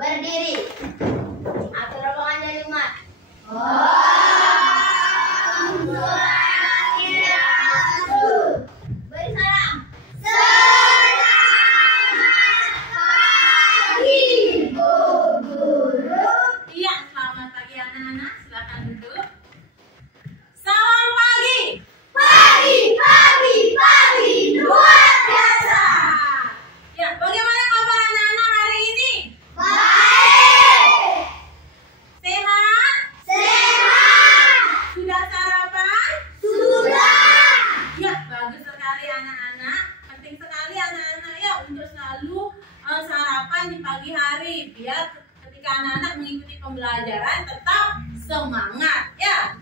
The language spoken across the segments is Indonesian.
Berdiri. Atur rombongan dari umat. Beri salam. Selamat pagi, Bu Guru. Iya, selamat pagi anak-anak. Silakan duduk. Salam pagi. Pagi, luar biasa. Ya, bagaimana kabar anak-anak hari ini? Baik. Sehat? Sehat. Sudah sarapan? Sudah. Ya, bagus sekali anak-anak. Penting sekali anak-anak ya untuk selalu sarapan di pagi hari biar ketika anak-anak mengikuti pembelajaran tetap semangat ya.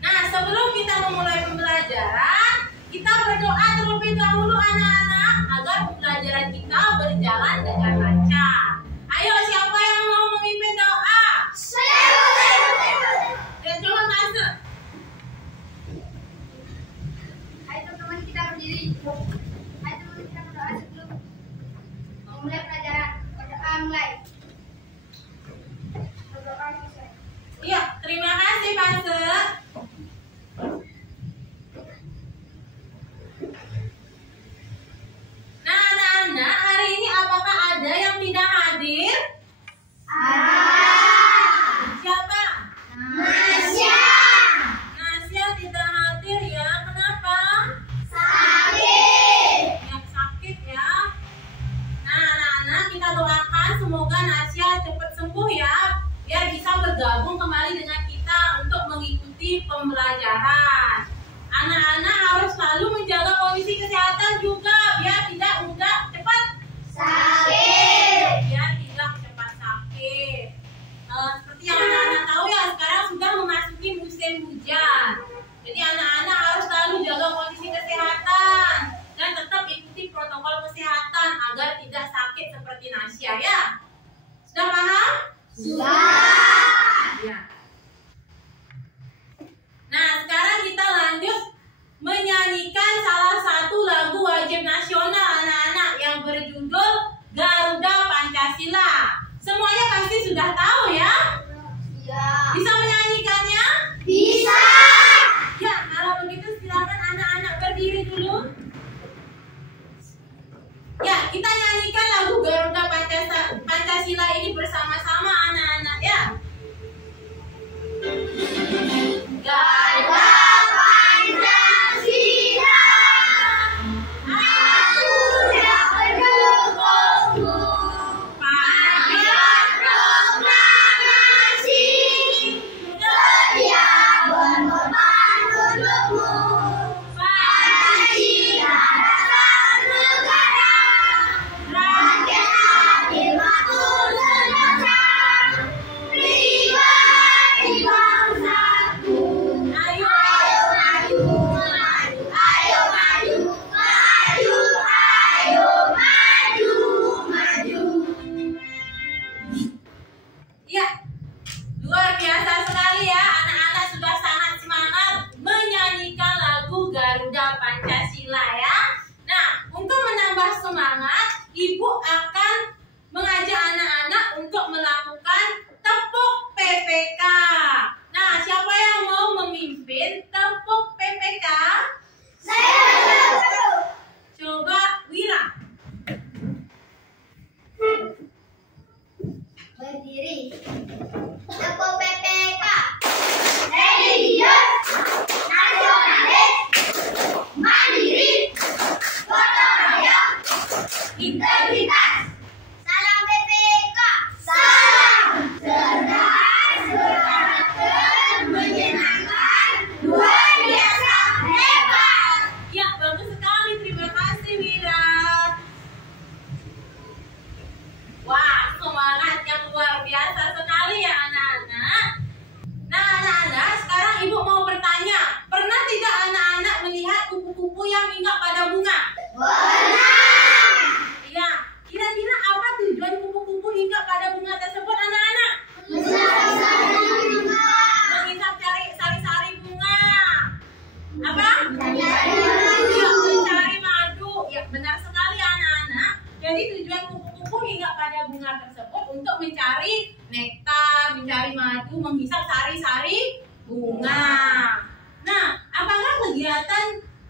Nah, sebelum kita memulai pembelajaran, kita berdoa terlebih dahulu anak-anak agar pembelajaran kita berjalan dengan lancar. Ayo, siapa yang mau memimpin doa? Ya, coba Tante. Ayo teman-teman kita berdiri. Ayo teman-teman kita berdoa sebelum memulai pelajaran. Berdoa mulai. Berdoa selesai. Iya, terima kasih Tante. Nah, anak-anak, hari ini apakah ada yang tidak hadir? Siapa? Nasya. Nasya tidak hadir ya. Kenapa? Sakit. Ya, sakit ya. Nah, anak-anak, kita doakan semoga Nasya cepat sembuh ya, biar bisa bergabung kembali dengan kita untuk mengikuti pembelajaran. Anak-anak harus selalu menjaga kondisi kesehatan juga biar tidak mudah cepat Sakit. biar tidak cepat sakit. Seperti yang anak-anak tahu ya, sekarang sudah memasuki musim hujan. Jadi anak-anak harus selalu jaga kondisi kesehatan dan tetap ikuti protokol kesehatan agar tidak sakit seperti Nasya ya. Sudah paham? Sudah. Ya. Nah, sekarang kita lanjut menyanyikan salah satu lagu wajib nasional anak-anak yang berjudul Garuda Pancasila. Semuanya pasti sudah tahu ya? Ya. Bisa menyanyikannya? Bisa. Ya, kalau begitu silakan anak-anak berdiri dulu. Ya, kita nyanyikan lagu Garuda Pancasila ini bersama-sama anak-anak ya. Garuda Pancasila, aku yang mendukungmu. Patriot proklamasi,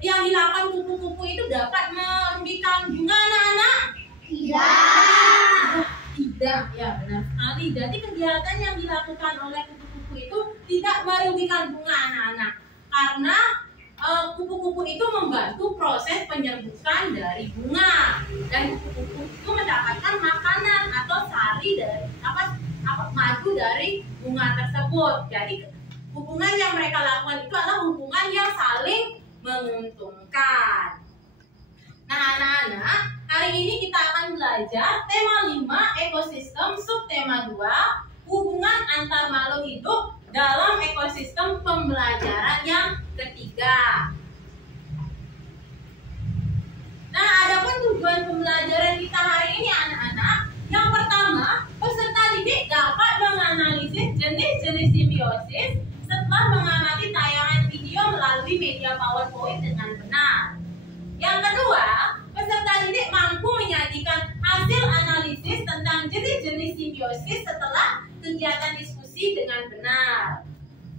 yang dilakukan kupu-kupu itu dapat merugikan bunga anak-anak? Tidak, ya benar sekali. Jadi kegiatan yang dilakukan oleh kupu-kupu itu tidak merugikan bunga anak-anak, karena kupu-kupu itu membantu proses penyerbukan dari bunga, dan kupu-kupu itu mendapatkan makanan atau sari dari madu dari bunga tersebut. Jadi hubungan yang mereka lakukan itu adalah hubungan yang saling menguntungkan. Nah anak-anak, hari ini kita akan belajar tema 5 ekosistem, subtema 2 hubungan antar makhluk hidup dalam ekosistem pembelajaran yang ketiga. Nah, adapun tujuan pembelajaran kita hari ini anak-anak, yang pertama, peserta didik dapat menganalisis jenis-jenis simbiosis setelah mengamati tayangan video melalui media PowerPoint dengan benar. Yang kedua, peserta didik mampu menyajikan hasil analisis tentang jenis-jenis simbiosis setelah kegiatan diskusi dengan benar.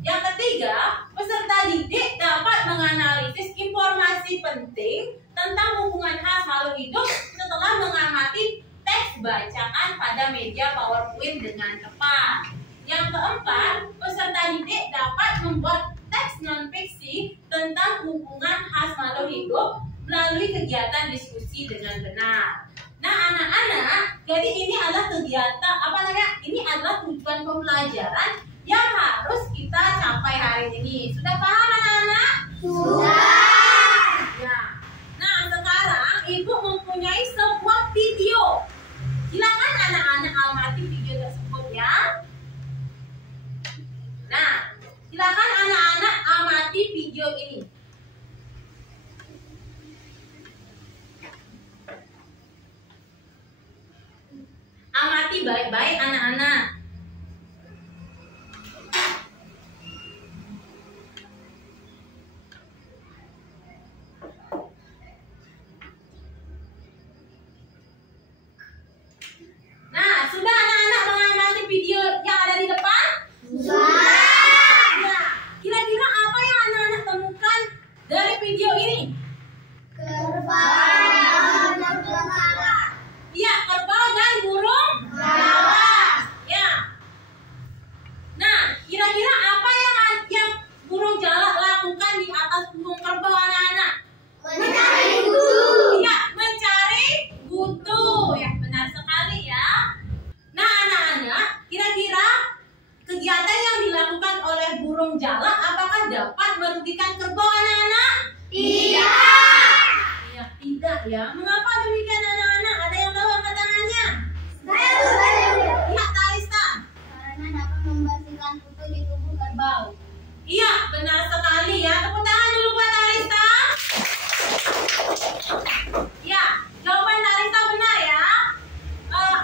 Yang ketiga, peserta didik dapat menganalisis informasi penting tentang hubungan khas makhluk hidup setelah mengamati teks bacaan pada media PowerPoint dengan tepat. Yang keempat, peserta didik dapat membuat teks non-fiksi tentang hubungan khas makhluk hidup melalui kegiatan diskusi dengan benar. Nah anak-anak, jadi ini adalah kegiatan ini adalah tujuan pembelajaran yang harus kita capai hari ini. Sudah paham anak-anak? Sudah. Ya. Nah sekarang ibu mempunyai sebuah video. Silakan anak-anak amati video tersebut ya. Nah, silakan anak-anak amati video ini. Amati baik-baik anak-anak. Nah, sudah anak-anak mengamati video yang ada di depan? Sudah. Ya, kira-kira apa yang anak-anak temukan dari video ini? Kerbau dan gagak. Iya, kerbau dan burung Gagak. ya. Nah, kira-kira apa yang burung jalak lakukan di atas punggung kerbau anak-anak? Mencari kutu. Iya, mencari kutu. Ya, benar sekali ya. Nah, anak-anak, kira-kira kegiatan yang dilakukan oleh burung jalak apakah dapat merugikan kerbau anak-anak? Tidak. Iya, tidak ya. Mengapa demikian anak-anak? Ada yang tahu angkat tangannya? Saya sudah. Iya, Tarista. Karena dapat membersihkan kutu di tubuh kerbau. Iya, benar sekali ya. Tepuk tangan dulu buat Tarista. Ya, jawaban Tarista benar ya.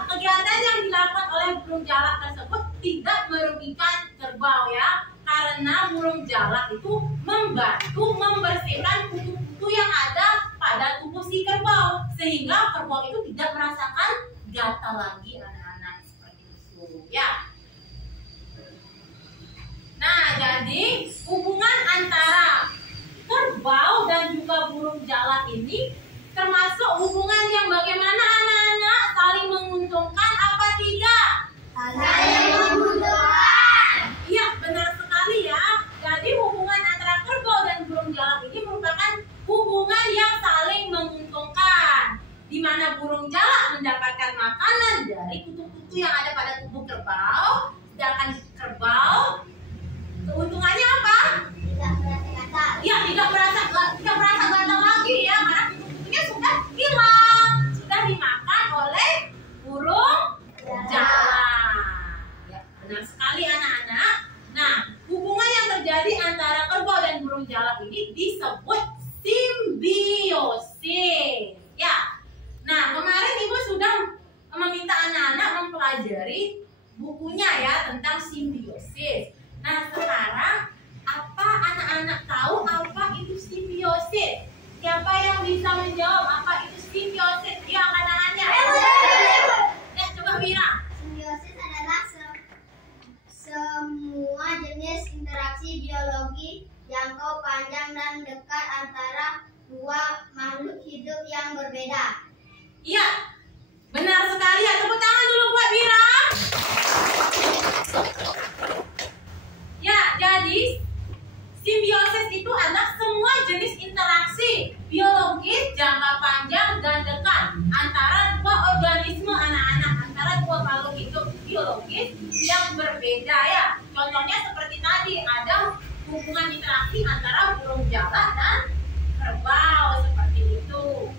Kegiatan yang dilakukan oleh burung jalak tersebut tidak merugikan kerbau ya, karena burung jalak itu membantu membersihkan kutu-kutu yang ada pada tubuh si kerbau, sehingga kerbau itu tidak merasakan gatal lagi anak-anak, seperti itu ya. Nah, jadi hubungan antara kerbau dan juga burung jalak ini termasuk hubungan yang bagaimana anak-anak? Saling menguntungkan apa tidak? Saling menguntungkan. Iya, benar sekali ya. Jadi hubungan antara kerbau dan burung jalak ini merupakan hubungan yang saling menguntungkan, di mana burung jalak mendapatkan makanan dari kutu-kutu yang ada pada tubuh kerbau, sedangkan kerbau keuntungannya apa? Tidak merasa gatal. Ya, tidak merasa gatal lagi ya, karena kutu-kutunya sudah hilang, sudah dimakan oleh burung jalak. Ya, benar sekali anak-anak. Nah, hubungan yang terjadi antara kerbau dan burung jalak ini disebut simbiosis. Ya. Nah, kemarin Ibu sudah meminta anak-anak mempelajari bukunya ya tentang simbiosis. Nah, sekarang apa anak-anak tahu apa itu simbiosis? Siapa yang bisa menjawab apa itu simbiosis? Dia angkat tangannya. Ya, coba Wira. Simbiosis adalah semua jenis interaksi biologi jangkau panjang dan dekat berbeda. Iya, benar sekali ya. Tepuk tangan dulu buat Bira. Ya, jadi simbiosis itu adalah semua jenis interaksi biologis jangka panjang dan dekat antara dua organisme anak-anak, antara dua makhluk hidup biologis yang berbeda ya. Contohnya seperti tadi ada hubungan interaksi antara burung jalak dan kerbau seperti itu.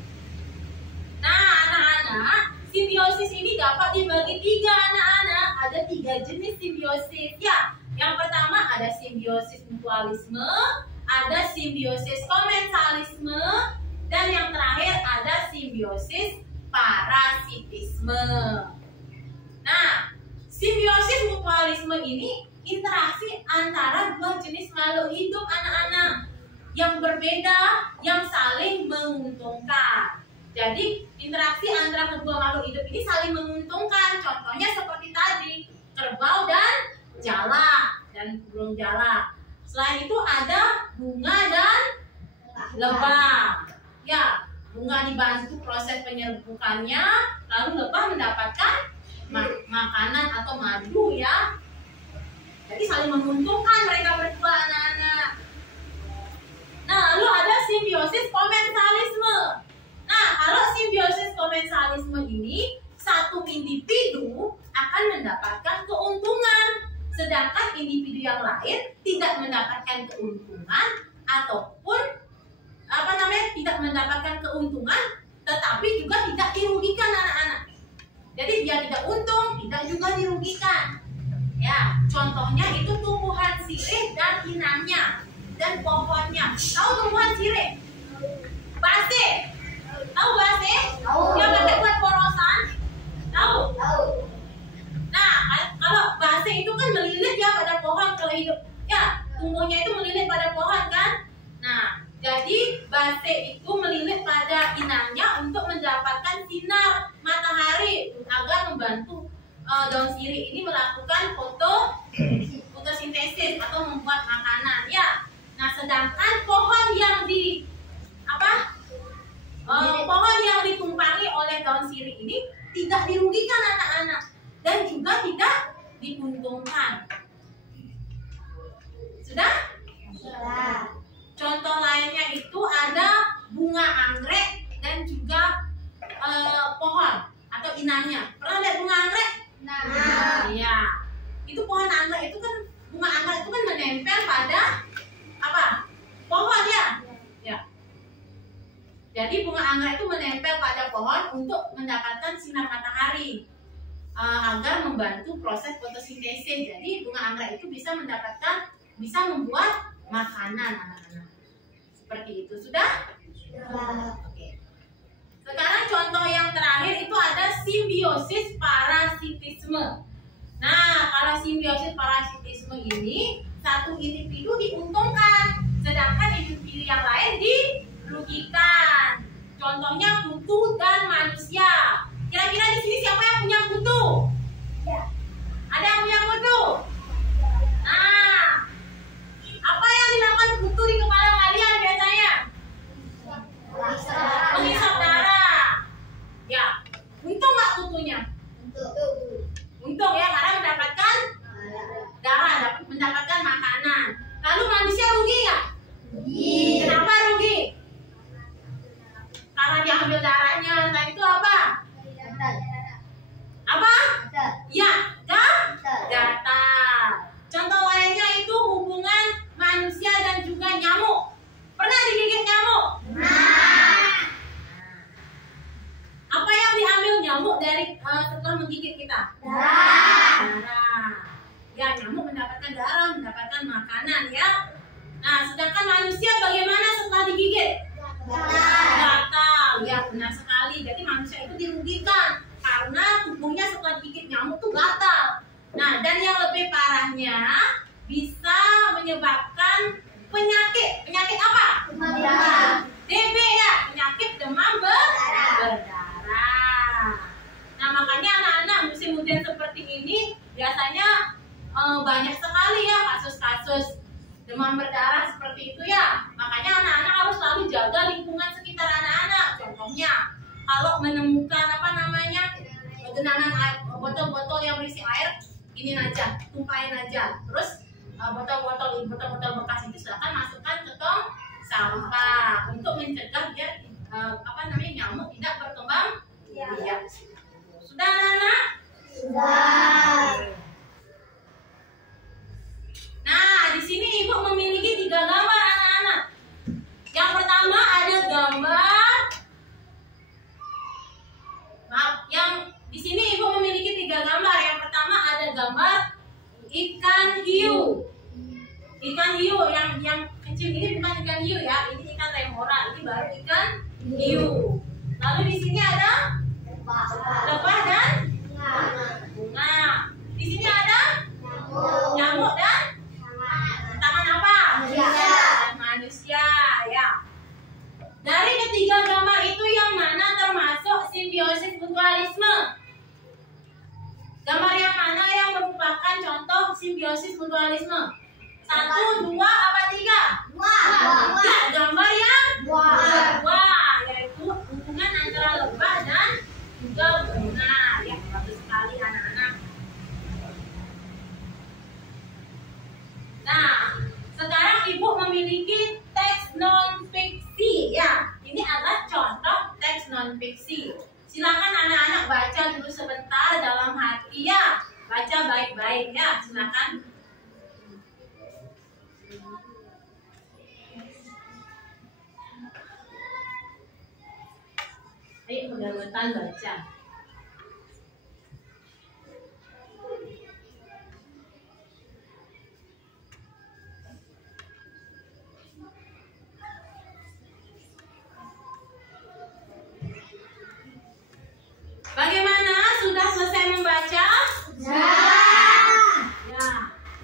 Nah, anak-anak, simbiosis ini dapat dibagi tiga anak-anak. Ada tiga jenis simbiosis ya. Yang pertama ada simbiosis mutualisme, ada simbiosis komensalisme, dan yang terakhir ada simbiosis parasitisme. Nah, simbiosis mutualisme ini interaksi antara dua jenis makhluk hidup anak-anak yang berbeda, yang saling menguntungkan. Jadi interaksi antara kedua makhluk hidup ini saling menguntungkan. Contohnya seperti tadi, kerbau dan jalak dan burung jalak. Selain itu ada bunga dan lebah. Ya, bunga dibantu proses penyerbukannya, lalu lebah mendapatkan makanan atau madu ya. Jadi saling menguntungkan mereka berdua anak-anak. Nah, lalu ada simbiosis komensalisme. Nah, kalau simbiosis komensalisme ini satu individu akan mendapatkan keuntungan, sedangkan individu yang lain tidak mendapatkan keuntungan ataupun tidak mendapatkan keuntungan, tetapi juga tidak dirugikan anak-anak. Jadi dia tidak untung, tidak juga dirugikan. Ya, contohnya itu tumbuhan sirih dan inangnya dan pohonnya. Tahu tumbuhan sirih? Base. Tahu base? Tahu. Yang pakai buat porosan? Tahu? Tahu. Nah, kalau base itu kan melilit ya pada pohon kalau hidup. Ya, tumbuhnya itu melilit pada pohon kan? Nah, jadi base itu melilit pada inangnya untuk mendapatkan sinar matahari agar membantu daun sirih ini melakukan fotosintesis atau membuat makanan ya. Nah, sedangkan pohon yang pohon yang ditumpangi oleh daun sirih ini tidak dirugikan anak-anak dan juga tidak diuntungkan. Sudah? Sudah. Contoh lainnya itu ada bunga anggrek dan juga pohon atau inangnya. Pernah lihat bunga anggrek? Nah. Iya. Itu pohon anggrek itu kan, bunga anggrek itu kan menempel pada apa? Pohon ya. Ya. Jadi bunga anggrek itu menempel pada pohon untuk mendapatkan sinar matahari agar membantu proses fotosintesis. Jadi bunga anggrek itu bisa membuat makanan anak-anak. Seperti itu. Sudah? Sudah. Oke. Sekarang contoh yang terakhir itu ada simbiosis parasitisme. Nah, kalau simbiosis parasitisme ini satu individu diuntungkan, sedangkan individu yang lain dirugikan. Contohnya kutu dan manusia. Kira-kira di sini siapa yang punya kutu? Ya. Ada yang punya kutu? Nah, apa yang dilakukan kutu di kepala kalian biasanya? Menghisap darah. Ya, untung nggak kutunya? Untung ya, karena mendapatkan darah, mendapatkan makanan. Lalu manusia rugi nggak? Kenapa rugi? Karena diambil darahnya. Nah itu apa? Apa? Ya, gatal. Contoh lainnya itu hubungan manusia dan juga nyamuk. Pernah digigit nyamuk? Apa yang diambil nyamuk dari setelah menggigit kita? Darah. Ya, nyamuk mendapatkan darah, mendapatkan makanan ya. Nah, sedangkan manusia bagaimana setelah digigit? Gatal. Ya, benar sekali. Jadi manusia itu dirugikan karena tubuhnya setelah digigit nyamuk tuh gatal. Nah, dan yang lebih parahnya bisa menyebabkan penyakit. Penyakit apa? DB ya, penyakit demam berdarah. Nah, makanya anak-anak musim hujan seperti ini biasanya banyak sekali ya kasus-kasus demam berdarah seperti itu ya. Makanya anak-anak harus selalu jaga lingkungan sekitar anak-anak. Contohnya menemukan apa namanya genangan air, botol-botol yang berisi air, ini aja, tumpahin aja. Terus botol-botol bekas itu silakan masukkan ke tong sampah untuk mencegah biar apa namanya nyamuk tidak berkembang biak. Sudah anak-anak? Sudah. Nah, di sini ibu memiliki 3 gambar anak-anak. Yang pertama ada gambar, yang di sini ibu memiliki 3 gambar. Yang pertama ada gambar ikan hiu. Ikan hiu yang kecil ini bukan ikan hiu ya, ini ikan remora. Ini baru ikan hiu. Lalu di sini ada lebah dan bunga. Di sini ada nyamuk dan tangan apa? Manusia ya. Dari ketiga gambar itu yang mana termasuk simbiosis mutualisme? Gambar yang mana yang merupakan contoh simbiosis mutualisme? 1, 2, apa 3? 2. Ya, gambar yang 2, yaitu hubungan antara lebah dan juga bunga. Ya, bagus sekali anak-anak. Nah, sekarang ibu memiliki teks non-fiksi ya. Ini adalah contoh teks non-fiksi. Silakan anak-anak baca dulu sebentar dalam hati ya. Baca baik-baik ya, silakan. Ayo mudah-mudahan baca. Bagaimana? Sudah selesai membaca? Ya.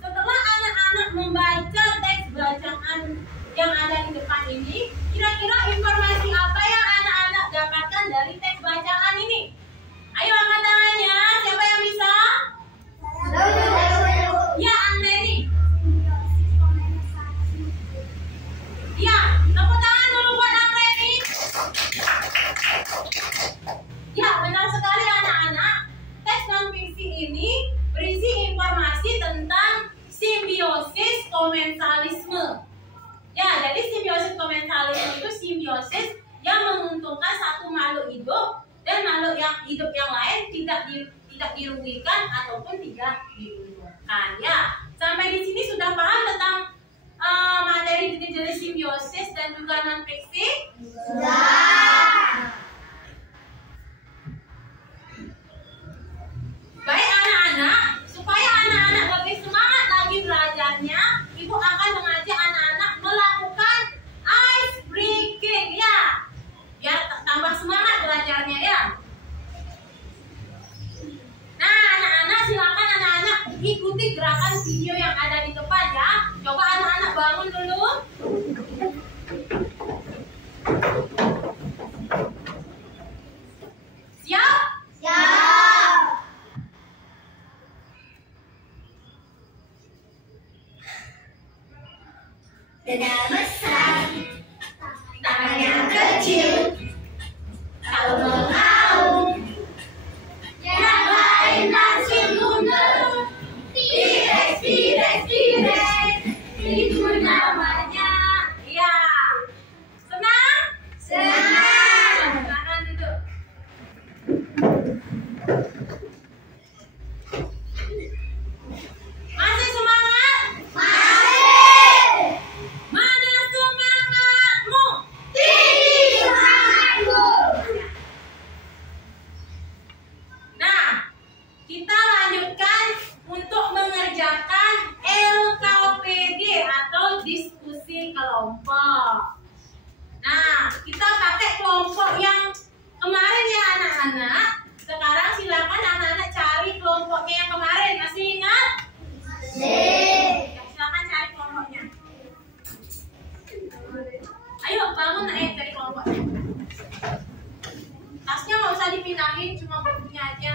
Setelah anak-anak membaca teks bacaan yang ada di depan ini, kira-kira informasi apa yang anak-anak dapatkan dari teks bacaan ini? Ayo angkat tangannya. Siapa yang bisa? Ya, Andeni. Ya, tepuk tangan dulu buat Andeni. Ya, benar sekali anak-anak. Teks non-fiksi ini berisi informasi tentang simbiosis komensalisme. Ya, jadi simbiosis komensalisme itu simbiosis yang menguntungkan satu makhluk hidup dan makhluk yang hidup yang lain tidak dirugikan ataupun tidak diuntungkan. Ya, sampai di sini sudah paham tentang materi jenis simbiosis dan juga non-fiksi? Sudah. Baik anak-anak, supaya anak-anak lebih semangat lagi belajarnya, ibu akan mengajak anak-anak melakukan ice breaking ya, biar tambah semangat belajarnya ya. Nah anak-anak, silakan anak-anak ikuti gerakan video yang ada di depan ya. Coba anak-anak bangun dulu. Siap? Siap. Dada besar, tangan yang kecil, kalau mengaum, yang lain langsung mundur. T-Rex, T-Rex, T-Rex, itu namanya. Iya. Senang? Senang. Silakan duduk. Masih semangat? Masih. Mana semangatmu? Tinggi semangatku. Nah, kita lanjutkan untuk mengerjakan LKPD atau diskusi kelompok. Nah, kita pakai kelompok yang kemarin ya anak-anak. Sekarang silakan anak-anak cari kelompoknya yang kemarin. Masih ingat? Masih. Ya, silakan cari kelompoknya. Ayo bangun cari kelompoknya. Tasnya nggak usah dipindahin, cuma bukunya aja.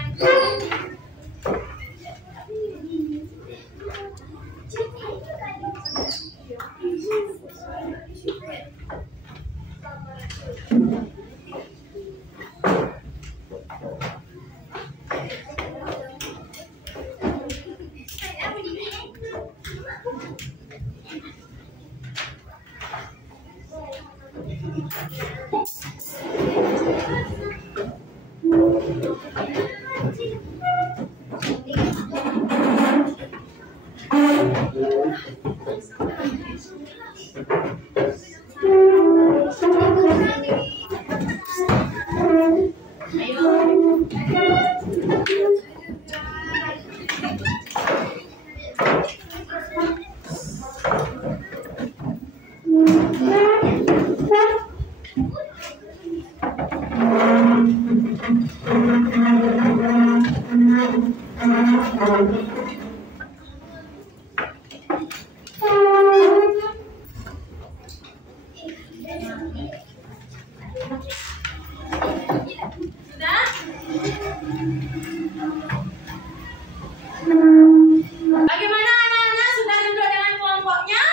Bagaimana anak-anak, sudah duduk dengan kelompoknya?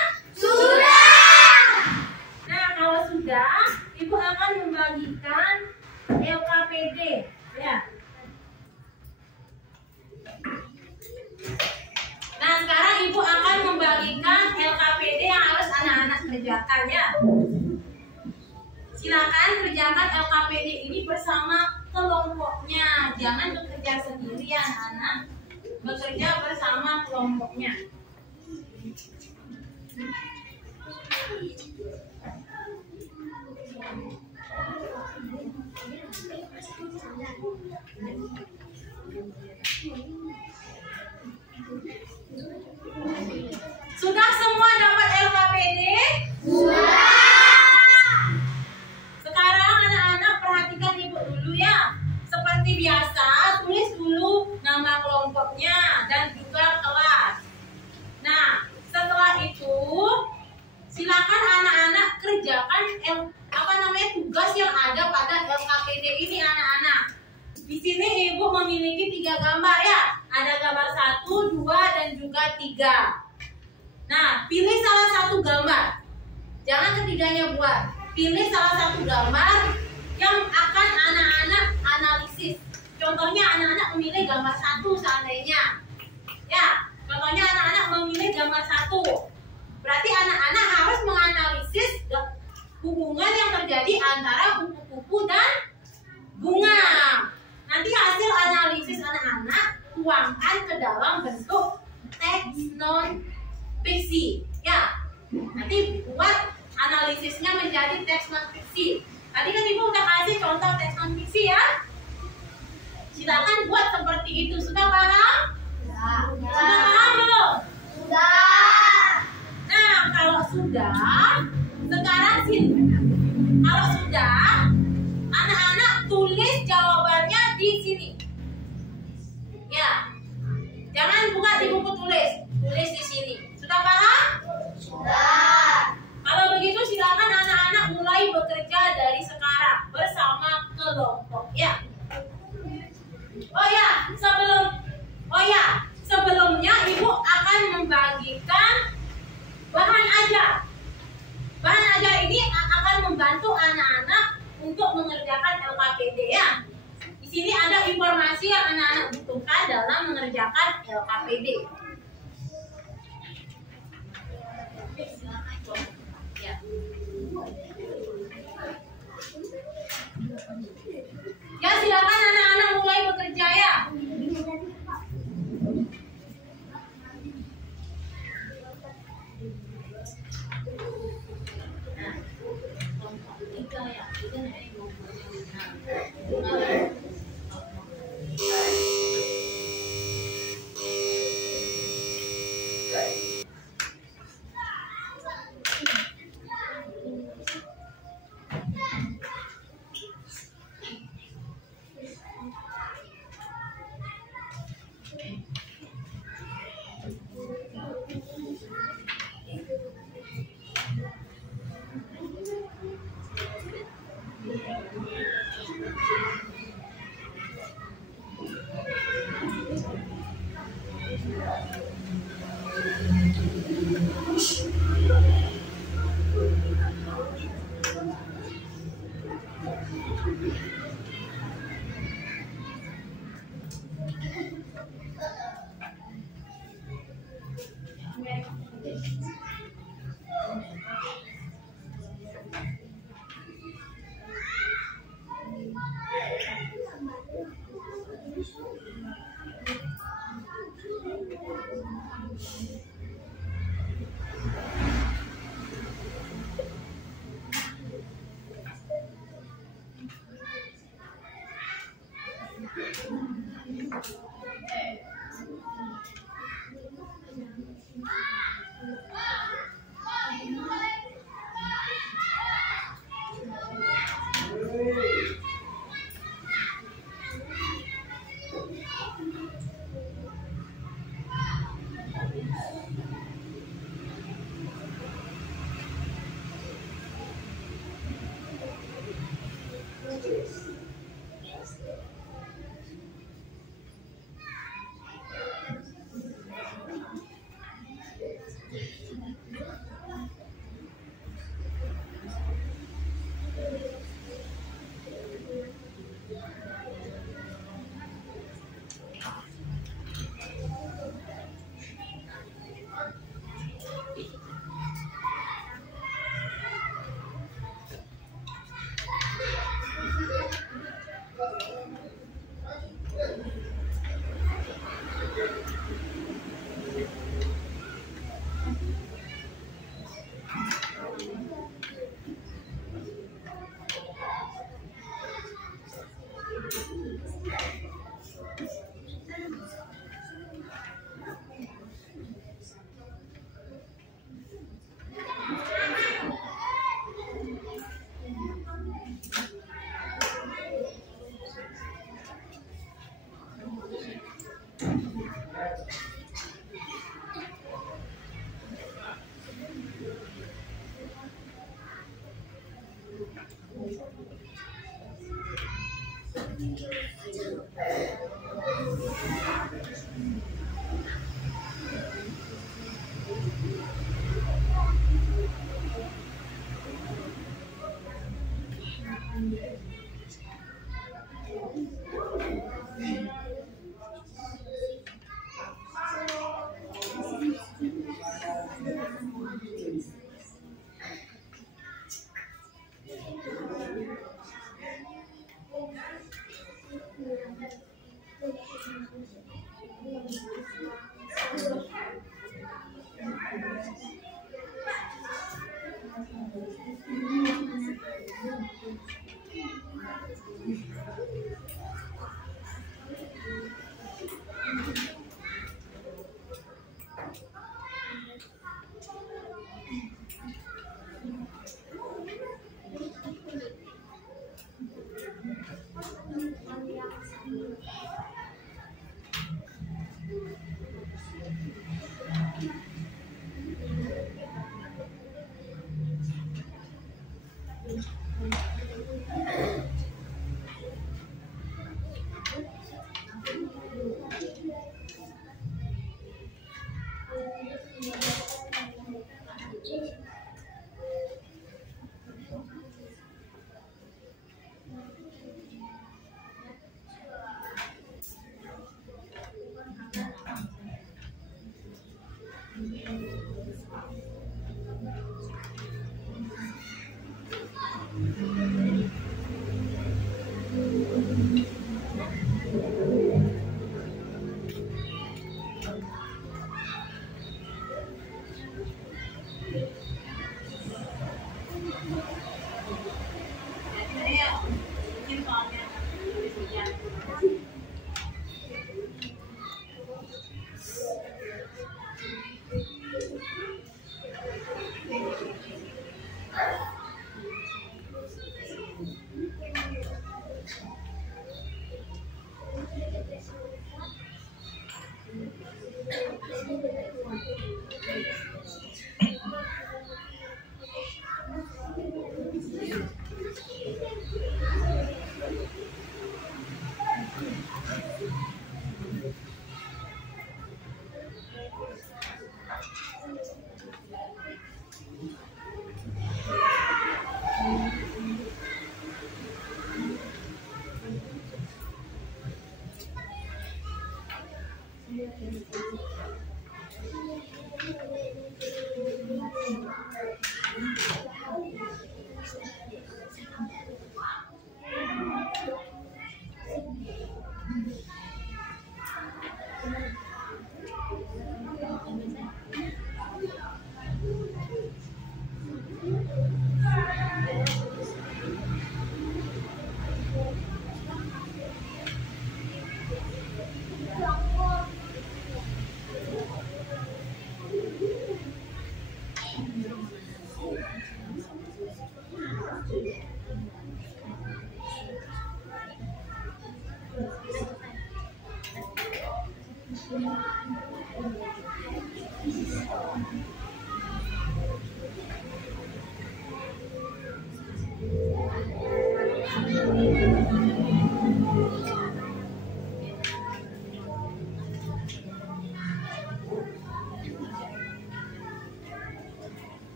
Nah, kalau sudah, Ibu akan membagikan LKPD, ya. Nah, sekarang Ibu akan membagikan LKPD yang harus anak-anak kerjakan, ya. Silakan kerjakan LKPD ini bersama kelompoknya. Jangan bekerja sendiri, ya anak-anak. Bekerja bersama kelompoknya. Sudah semua dapat LKPD? Sekarang anak-anak perhatikan Ibu dulu, ya. Seperti biasa, tulis dulu nama kelompoknya dan juga kelas. Nah, setelah itu silakan anak-anak kerjakan tugas yang ada pada LKPD ini, anak-anak. Di sini Ibu memiliki 3 gambar, ya. Ada gambar 1, 2, dan juga 3. Nah, pilih salah satu gambar. Jangan ketiganya buat. Pilih salah satu gambar yang akan anak-anak analisis. Contohnya anak-anak memilih gambar 1 seandainya. Ya, contohnya anak-anak memilih gambar 1. Berarti anak-anak harus menganalisis hubungan yang terjadi antara kupu-kupu dan bunga. Nanti hasil analisis anak-anak tuangkan ke dalam bentuk teks non fiksi. Ya, nanti buat analisisnya menjadi teks non fiksi. Tadi kan Ibu udah kasih contoh teks non fiksi, ya. Silakan buat seperti itu. Sudah paham? Sudah paham belum? Sudah. Nah, kalau sudah, sekarang sini. Kalau sudah, anak-anak tulis jawabannya di sini. Ya. Jangan buka di buku tulis. Tulis di sini. Sudah paham? Sudah. Kalau begitu silakan anak-anak mulai bekerja dari sekarang bersama kelompok, ya. Sebelumnya Ibu akan membagikan bahan ajar. Bahan ajar ini akan membantu anak-anak untuk mengerjakan LKPD, ya. Di sini ada informasi yang anak-anak butuhkan dalam mengerjakan LKPD. Ya. Ya, silakan anak-anak mulai bekerja, ya.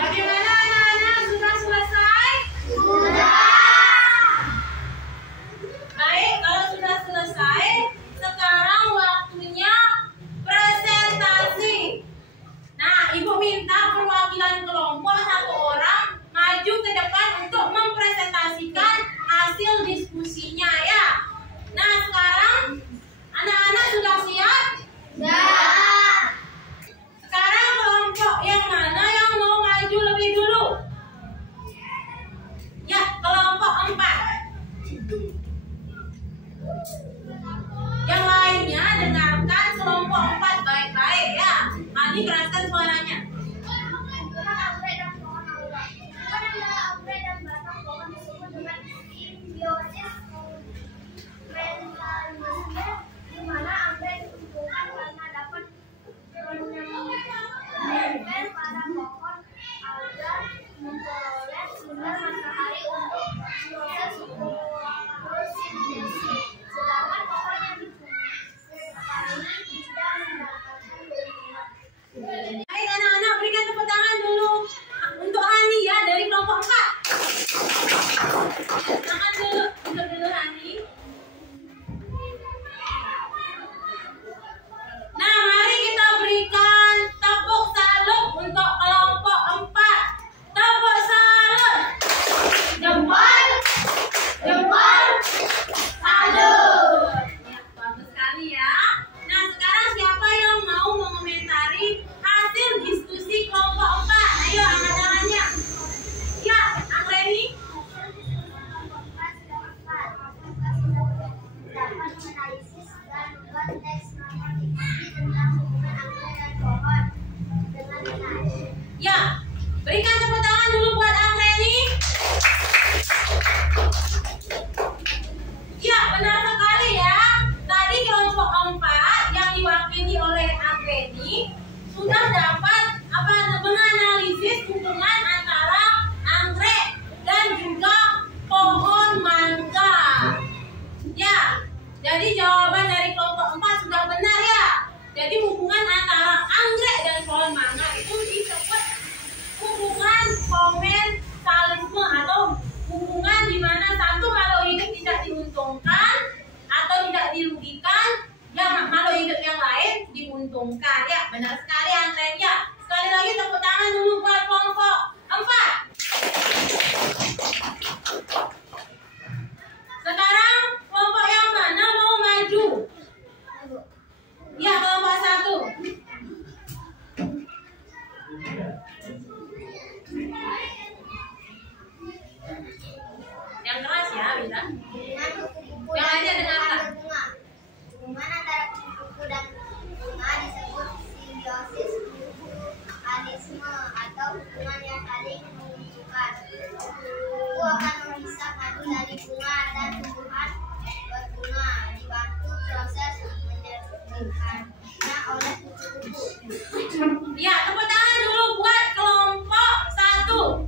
Bagaimana anak-anak, sudah selesai? Baik, kalau sudah selesai, sekarang waktunya presentasi. Nah, Ibu minta perwakilan kelompok satu orang maju ke depan untuk mempresentasikan hasil diskusinya ya. Nah, sekarang anak-anak sudah siap? Sekarang kelompok yang mana yang mau maju lebih dulu? Ya, kelompok 4. Yang lainnya dengarkan kelompok 4 baik-baik ya. Ani keraskan suaranya. Para pohon agar memperoleh sinar matahari untuk proses fotosintesa. Sedangkan pohon yang dipupuk tidak mendapatkan keuntungan. Baik anak-anak, berikan tepuk tangan dulu untuk Hani ya dari kelompok 4. Tangan dulu untuk Hani. Nah, mari kita berikan tepuk salut untuk kelompok 4. Tepuk salut. Jempol, jempol, salut. Ya, bagus sekali ya. Nah, sekarang siapa yang mau mengomentari hasil diskusi kelompok 4? Ayo, angkat tangannya. Ya, Angreni. Dapat menganalisis dan membuat teks matematika tentang hubungan anggrek dan pohon dengan benar. Ya, berikan tepuk tangan dulu buat Angreni. Ya, benar sekali ya. Tadi kelompok 4 yang diwakili oleh Angreni sudah dapat menganalisis hubungan antara anggrek dan juga pohon mangga. Ya, jadi jawaban dari kelompok 4 sudah benar ya. Jadi hubungan antara anggrek dan pohon mangga itu disebut hubungan komensalisme atau hubungan di mana satu makhluk hidup tidak diuntungkan atau tidak dirugikan, ya makhluk hidup yang lain diuntungkan. Ya, benar sekali Angreni ya. Sekali lagi tepuk tangan dulu buat kelompok 4. Sekarang kelompok yang mana mau maju? Ya, kelompok 1. Yang keras ya, bisa. Dengan kupu-kupu Yang lainnya dan dengarkan. bunga. Hubungan antara kupu-kupu dan bunga disebut simbiosis mutualisme atau hubungan yang saling menguntungkan. Kupu akan menghisap madu dari bunga dan tumbuhan berbunga dibantu proses menyerbukannya oleh kupu-kupu. Ya, tepuk tangan dulu buat kelompok 1.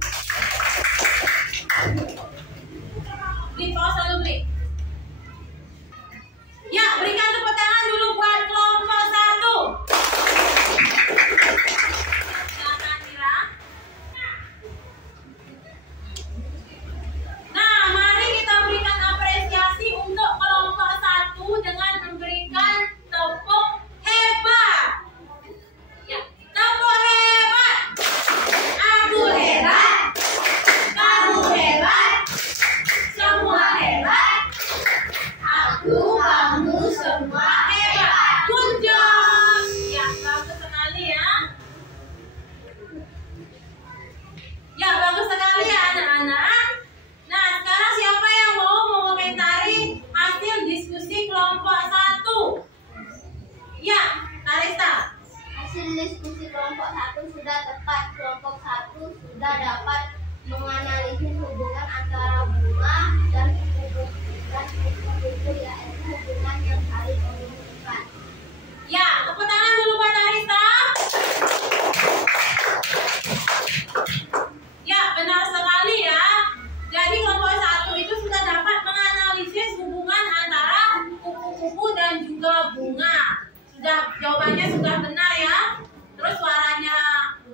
Di pause dulu, Bri. Ya, berikan tepuk tangan dulu buat kelompok 1. Silakan, Mira. Nah, mari kita berikan apresiasi untuk kelompok 1 dengan memberikan tepuk hebat. Ya, tepuk hebat. Aku hebat. Kamu hebat. Semua hebat. Aku, kamu semua hebat. Good job. Ya, bagus sekali ya. Ya, bagus sekali ya anak-anak. Nah, sekarang siapa yang mau mengomentari hasil diskusi kelompok 1? Ya, Karista. Hasil diskusi kelompok 1 sudah tepat. Kelompok 1 sudah dapat menganalisis hubungan antara bunga dan kupu-kupu, yaitu hubungan yang saling menguntungkan. Ya, tepuk tangan dulu buat Karista. jawabannya sudah benar ya. Terus suaranya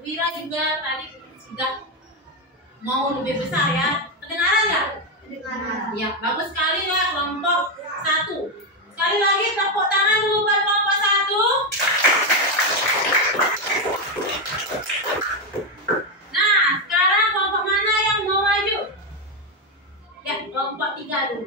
Wira juga tadi sudah mau lebih besar ya. Kedengaran nggak? Kedengaran. Ya, bagus sekali ya kelompok 1. Sekali lagi tepuk tangan dulu buat kelompok 1. Nah, sekarang kelompok mana yang mau maju? Ya, kelompok 3 dulu.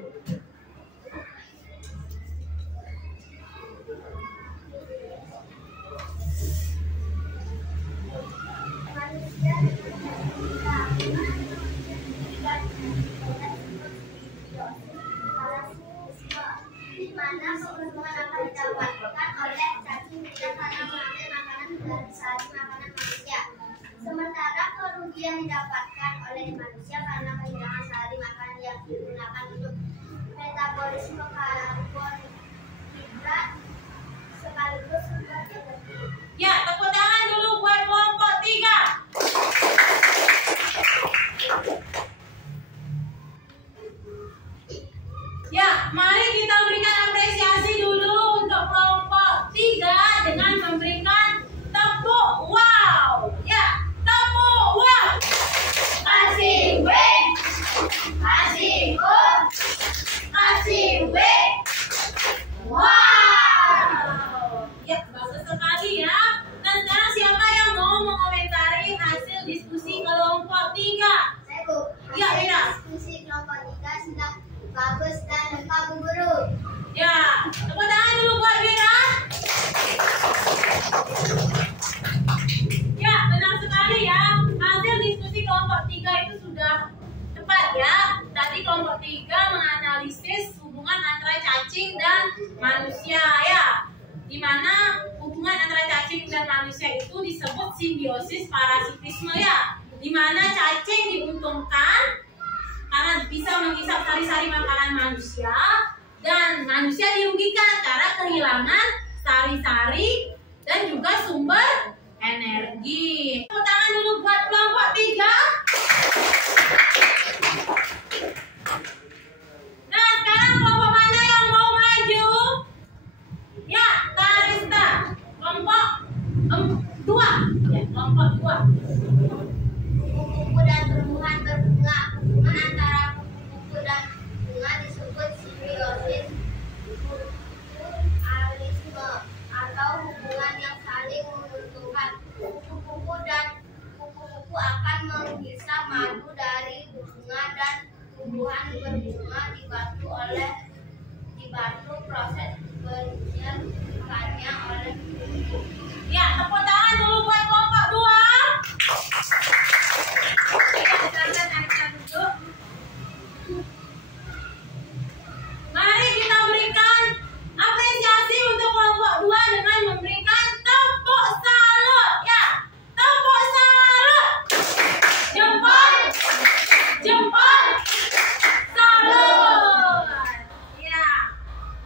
Di mana keuntungan akan didapatkan oleh cacing tidak karena mengambil makanan dari sari makanan manusia. Sementara kerugian didapatkan oleh manusia karena kehilangan sari makanan yang digunakan untuk metabolisme karbohidrat sekaligus sumber energi. Ya, tepuk tangan dulu buat kelompok 3. Ya, mari kita berikan apresiasi dulu untuk kelompok 3 dengan memberikan tepuk wow. Ya, tepuk wow. Kasih W, kasih O, kasih W. Wow. Ya, bagus sekali ya. Dan sekarang siapa yang mau mengomentari hasil diskusi kelompok 3? Saya Bu. Ya, Wira. Diskusi kelompok 3 sudah bagus dan lengkap Bu Guru. Ya, tepuk tangan dulu buat Wira. Ya, benar sekali ya. Hasil diskusi kelompok 3 itu sudah tepat ya. Tadi kelompok 3 menganalisis hubungan antara cacing dan manusia ya. Di mana hubungan antara cacing dan manusia itu disebut simbiosis parasitisme ya. Di mana cacing diuntungkan karena bisa menghisap sari-sari makanan manusia, dan manusia dirugikan karena kehilangan sari-sari dan juga sumber energi. Tepuk tangan dulu buat kelompok 3. Nah, sekarang kelompok mana yang mau maju? Ya, Karista. Kelompok 2. Ya, kelompok 2. Kupu-kupu dan tumbuhan berbunga. Hubungan antara kupu-kupu dan bunga disebut simbiosis mutualisme atau hubungan yang saling menguntungkan. Kupu-kupu akan menghisap madu dari bunga dan tumbuhan berbunga dibantu proses penyerbukannya oleh kupu-kupu. Ya, tepuk tangan dulu buat kelompok 2. Mari kita berikan apresiasi untuk kelompok 2 dengan memberikan tepuk salut ya. Tepuk salut. Jempol. Jempol. Salut. Ya.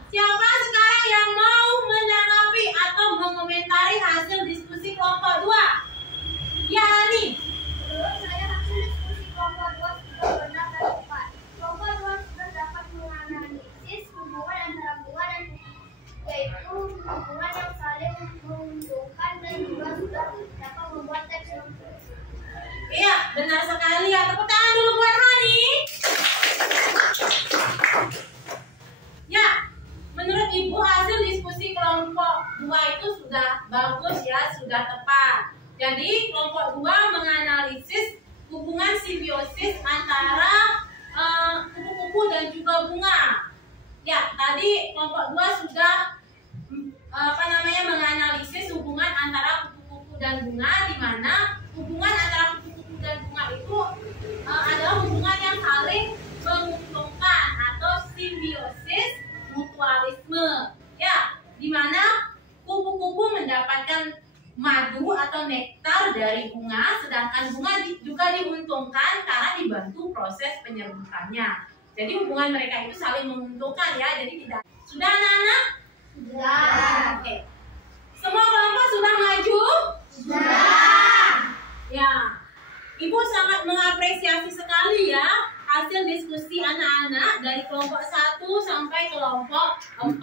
Siapa sekarang yang mau menanggapi atau mengomentari hasil diskusi kelompok 2? Ya, Ani. Menurut saya hasil diskusi kelompok 2 sudah benar dan tepat. Kelompok 2 sudah dapat menganalisis hubungan antara bunga dan yaitu hubungan yang saling menguntungkan dan juga sudah dapat membuat teks yang Iya, benar sekali ya. Tepuk tangan dulu buat Hani. Ya, menurut Ibu hasil diskusi kelompok 2 itu sudah bagus ya, sudah tepat. Jadi kelompok 2 menganalisis hubungan simbiosis antara kupu-kupu dan juga bunga. Ya, tadi kelompok 2 sudah menganalisis hubungan antara kupu-kupu dan bunga, di mana hubungan antara kupu-kupu dan bunga itu adalah hubungan yang saling menguntungkan atau simbiosis mutualisme. Ya, di mana kupu-kupu mendapatkan madu atau nektar dari bunga, sedangkan bunga juga diuntungkan karena dibantu proses penyerbukannya. Jadi hubungan mereka itu saling menguntungkan ya. Jadi tidak. Sudah anak-anak? sudah. Oke. Semua kelompok sudah maju? Sudah. Ya. Ibu sangat mengapresiasi sekali ya hasil diskusi anak-anak dari kelompok 1 sampai kelompok 4.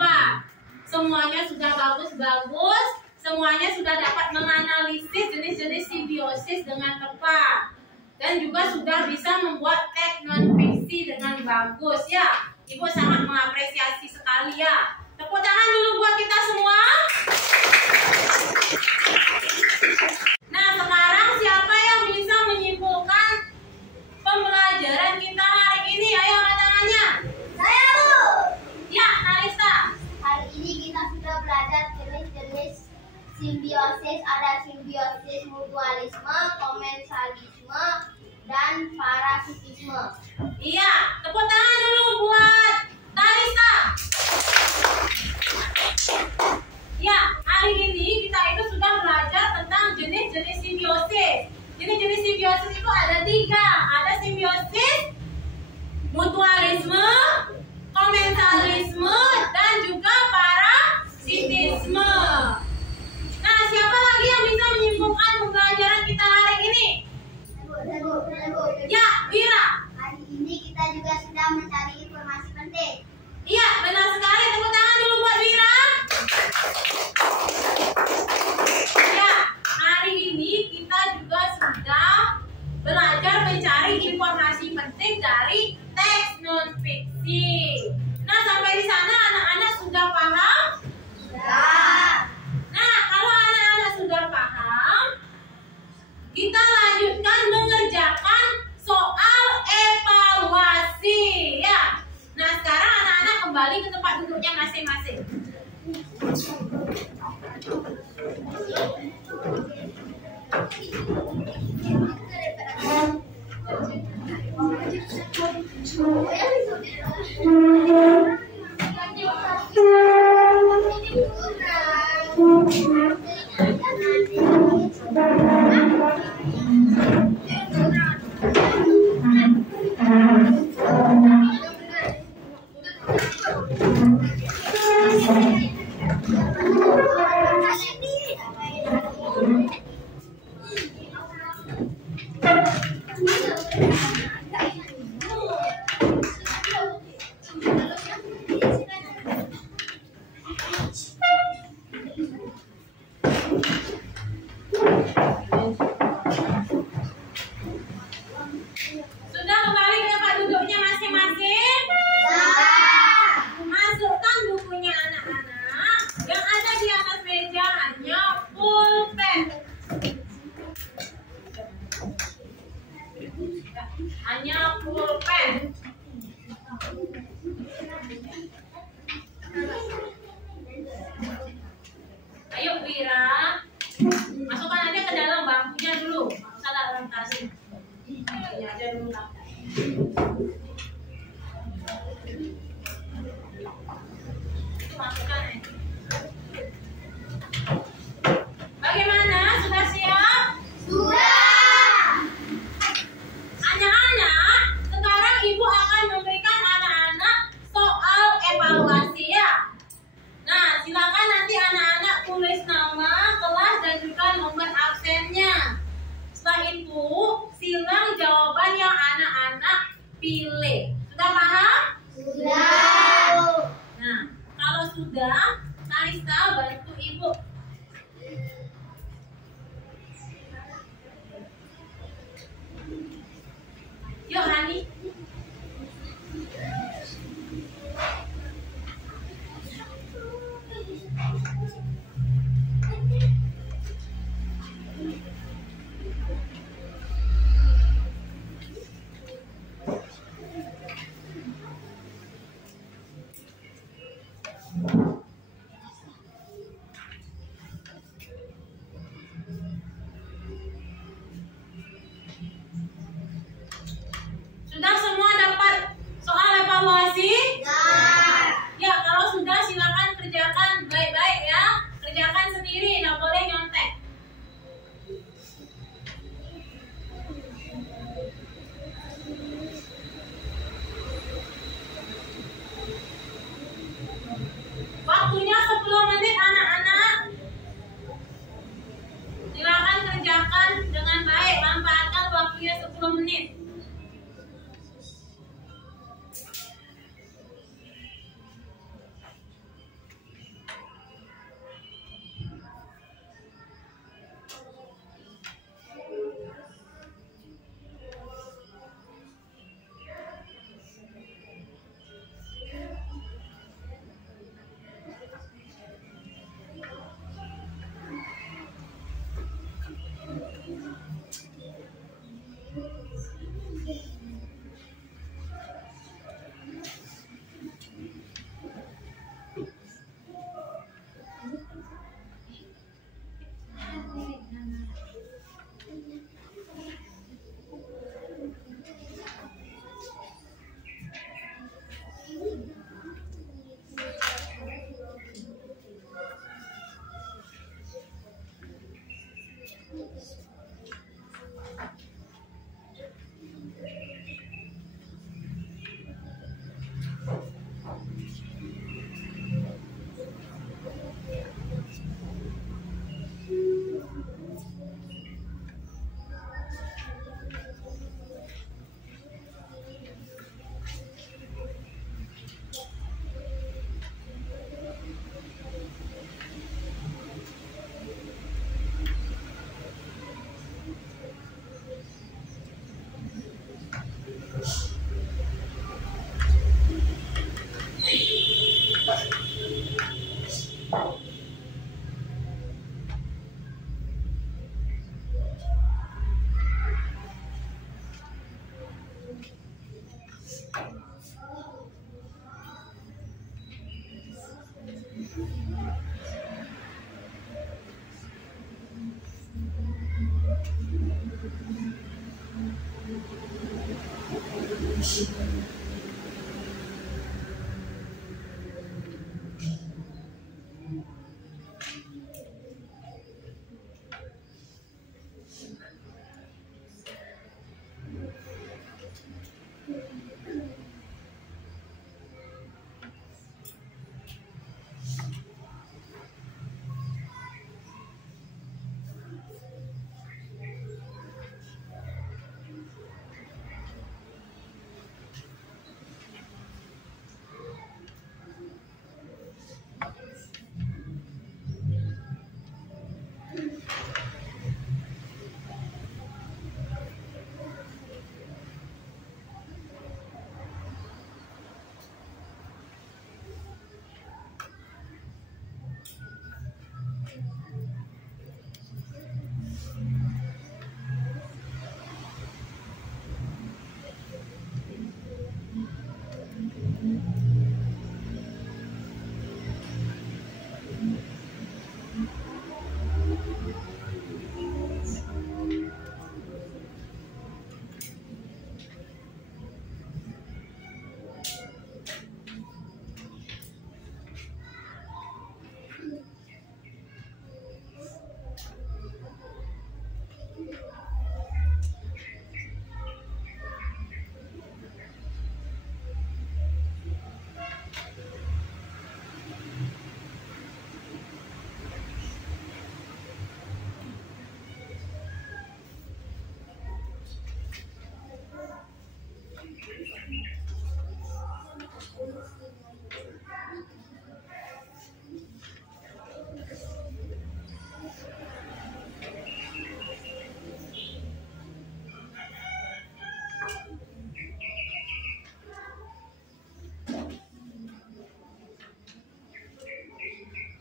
semuanya sudah bagus-bagus, semuanya sudah dapat menganalisis jenis-jenis simbiosis dengan tepat, dan juga sudah bisa membuat teks non fiksi dengan bagus ya. Ibu sangat mengapresiasi sekali ya. Tepuk tangan dulu buat kita semua. Nah, sekarang siapa yang bisa menyimpulkan pembelajaran kita hari ini? Ayo angkat tangannya. Saya, Bu. Ya, Kalista. Hari ini kita sudah belajar jenis-jenis simbiosis. Ada simbiosis mutualisme, komensalisme, dan parasitisme. Iya, tepuk tangan dulu buat Kalista. Ya, hari ini kita itu sudah belajar tentang jenis-jenis simbiosis. Jenis-jenis simbiosis itu ada 3. Ada simbiosis mutualisme, komensalisme, dan juga parasitisme. Nah, siapa lagi yang bisa menyimpulkan pembelajaran kita hari ini? Ya, Wira. Hari ini kita juga sudah mencari informasi penting. Iya, benar sekali. Tepuk tangan dulu buat Wira. Ya, hari ini kita juga sudah belajar mencari informasi penting dari teks non fiksi. Nah, sampai di sana anak-anak sudah paham? Sudah. Nah, kalau anak-anak sudah paham, kita lanjutkan mengerjakan soal evaluasi ya. Nah, sekarang anak-anak kembali ke tempat duduknya masing-masing. Sudah kembali ke tempat duduknya masing-masing? Masukkan bukunya anak-anak. Yang ada di atas meja hanya pulpen. Hanya pulpen. Ayo Wira, masukkan aja ke dalam bangkunya dulu. Nggak usah dalam tasnya. Ini aja dulu lah. Itu masukkan ya. Bagaimana? Sudah siap? Sudah. Anak-anak, sekarang ibu akan memberikan anak-anak soal evaluasi ya. Nah, silakan nanti anak-anak tulis nama, kelas, dan juga nomor absennya. Setelah itu, silang jawaban yang anak-anak pilih. Sudah paham? Sudah. Nah, kalau sudah, Kalista bantu ibu. Yuk, Hani. Sudah semua dapat soal evaluasi? Sudah. Ya, kalau sudah silakan kerjakan baik-baik ya. Kerjakan sendiri, nggak boleh nyontek.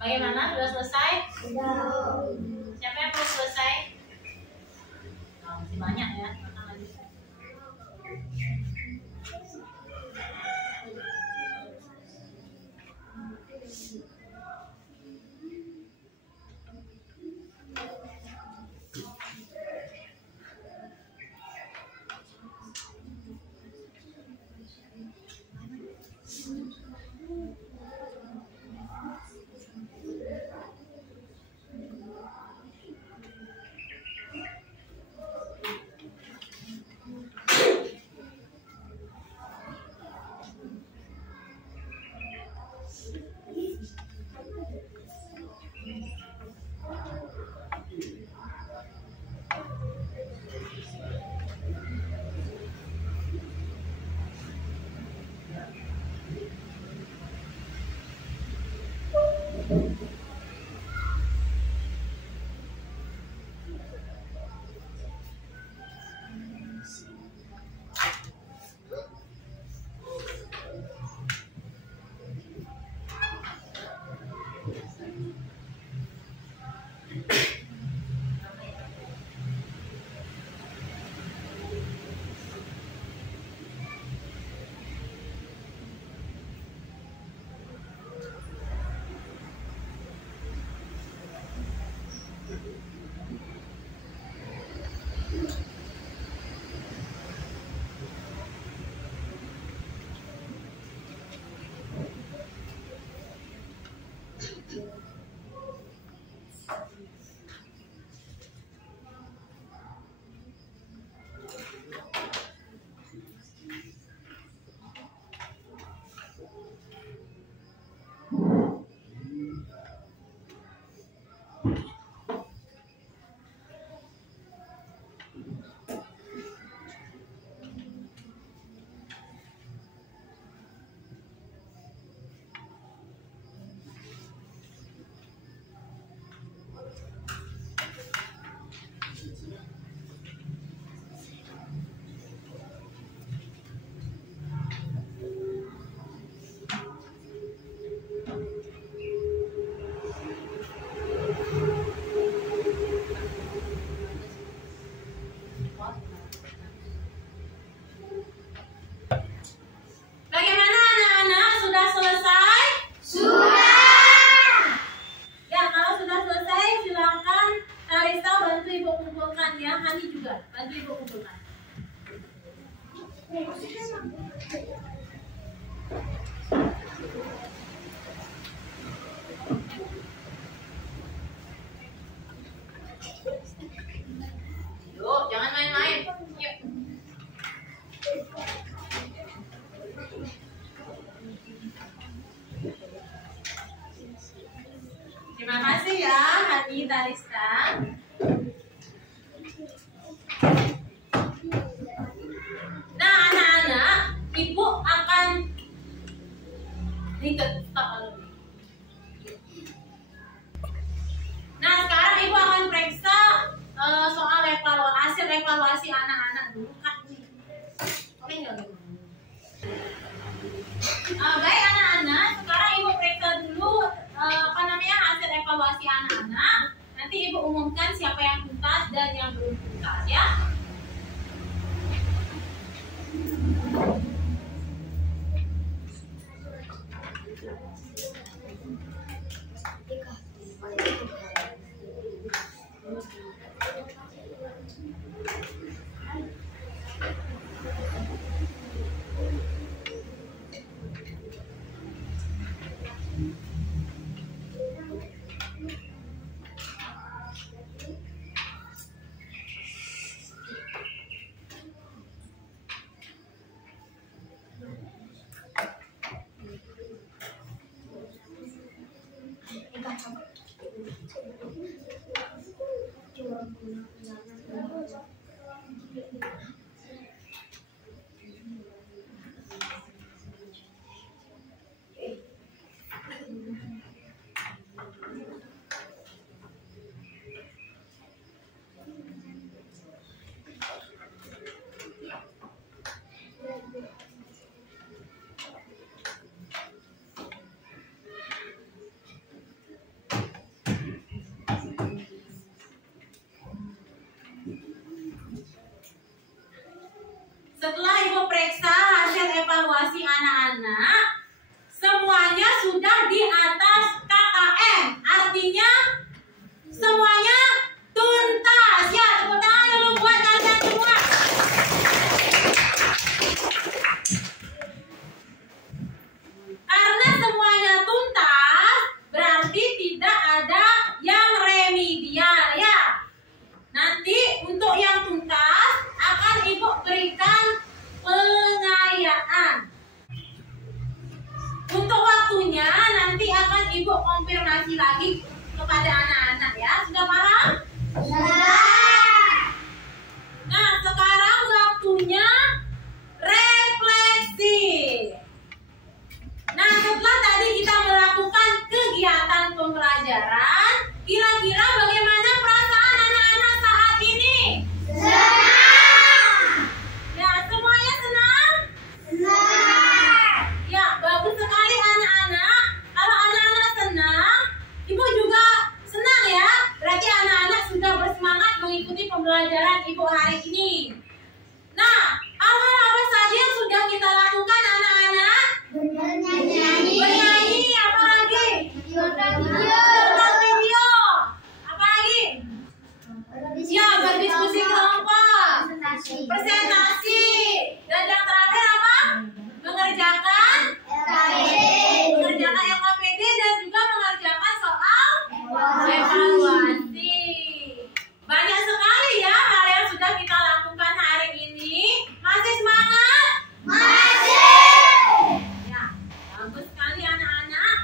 Bagaimana? Sudah selesai? Sudah. Siapa yang belum selesai? Oh, masih banyak ya. Mana lagi? Terima kasih ya, Hani Tariska. Nah, anak-anak, Ibu akan Nah, sekarang Ibu akan periksa soal hasil evaluasi anak-anak dulu kan. Oke nggak? Baik anak-anak, sekarang Ibu periksa dulu hasil evaluasi anak-anak. Nanti Ibu umumkan siapa yang tuntas dan yang belum tuntas ya. Setelah Ibu periksa hasil evaluasi anak-anak, semuanya sudah di atas KKM. Artinya semuanya tuntas. Ya, tepuk tangan dulu buat kalian semua. Karena semuanya tuntas, berarti tidak ada yang remedial ya. Nanti untuk yang tuntas akan Ibu berikan pengayaan. Untuk waktunya nanti akan Ibu konfirmasi lagi kepada anak-anak ya. Sudah paham? Sudah. Nah, sekarang waktunya refleksi. Nah, setelah tadi kita melakukan kegiatan pembelajaran, kira-kira bagaimana perasaan anak-anak saat ini? Senang. Ya, semuanya senang? Senang. Ya, bagus sekali anak-anak. Kalau anak-anak senang, Ibu juga senang ya. Berarti anak-anak sudah bersemangat mengikuti pembelajaran Ibu hari ini. Nah, hal-hal apa saja yang sudah kita lakukan anak-anak? Bernyanyi. Bernyanyi, apa lagi? Nonton Nonton video. Apa lagi? video. Ya, berdiskusi kelompok. Presentasi. Presentasi. Dan yang terakhir apa? Mengerjakan mengerjakan LKPD dan juga mengerjakan soal evaluasi. Banyak sekali ya hal yang sudah kita lakukan hari ini. Masih semangat? Masih. Ya, bagus sekali anak-anak.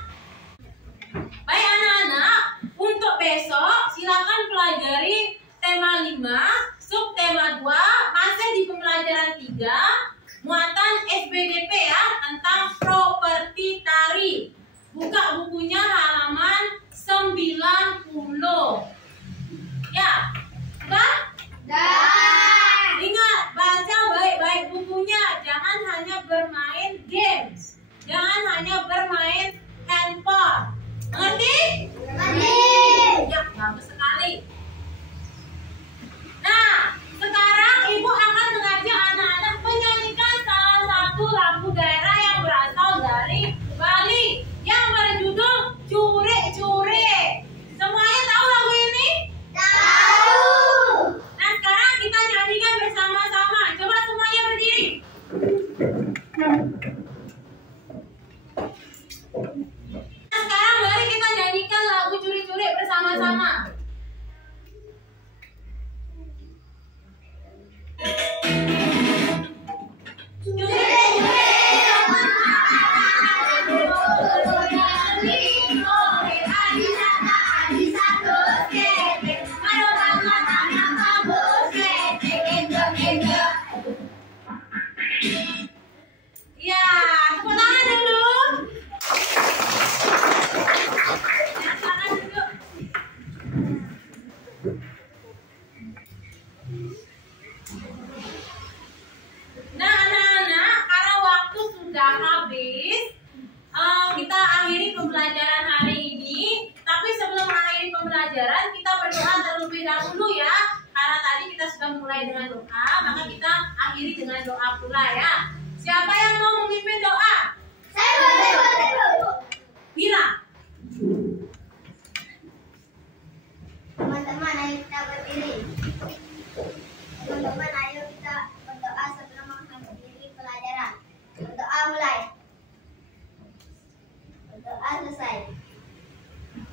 Baik anak-anak, untuk besok silakan pelajari tema 5, subtema 2, masih di pembelajaran 3, muatan SBDP ya, tentang properti tari. Buka bukunya halaman 90. Ya, sudah? Ingat, baca baik-baik bukunya. Jangan hanya bermain games. Jangan hanya bermain handphone. Mengerti? Ya, bagus sekali. Nah, sekarang Ibu akan mengajak anak-anak menyanyikan salah satu lagu daerah yang berasal dari Bali yang berjudul Curi-Curi. Semuanya tahu lagu ini? Tahu. Nah, sekarang kita nyanyikan bersama-sama. Coba semuanya berdiri. Nah, sekarang mari kita nyanyikan lagu Curi-Curi bersama-sama. dimulai dengan doa, maka kita akhiri dengan doa pula ya. Siapa yang mau memimpin doa? Saya. Mira. Teman-teman, ayo kita berdiri. Teman-teman, ayo kita berdoa sebelum mengakhiri pelajaran. Berdoa mulai. Berdoa selesai.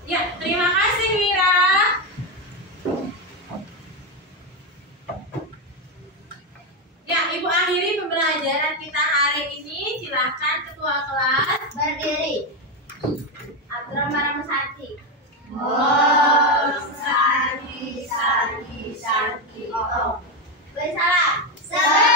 Ya, terima kasih Mira. Ya, Ibu akhiri pembelajaran kita hari ini. Silahkan ketua kelas Berdiri. Aturan barang Santi. Om Santi Santi Santi Om. Bersalam.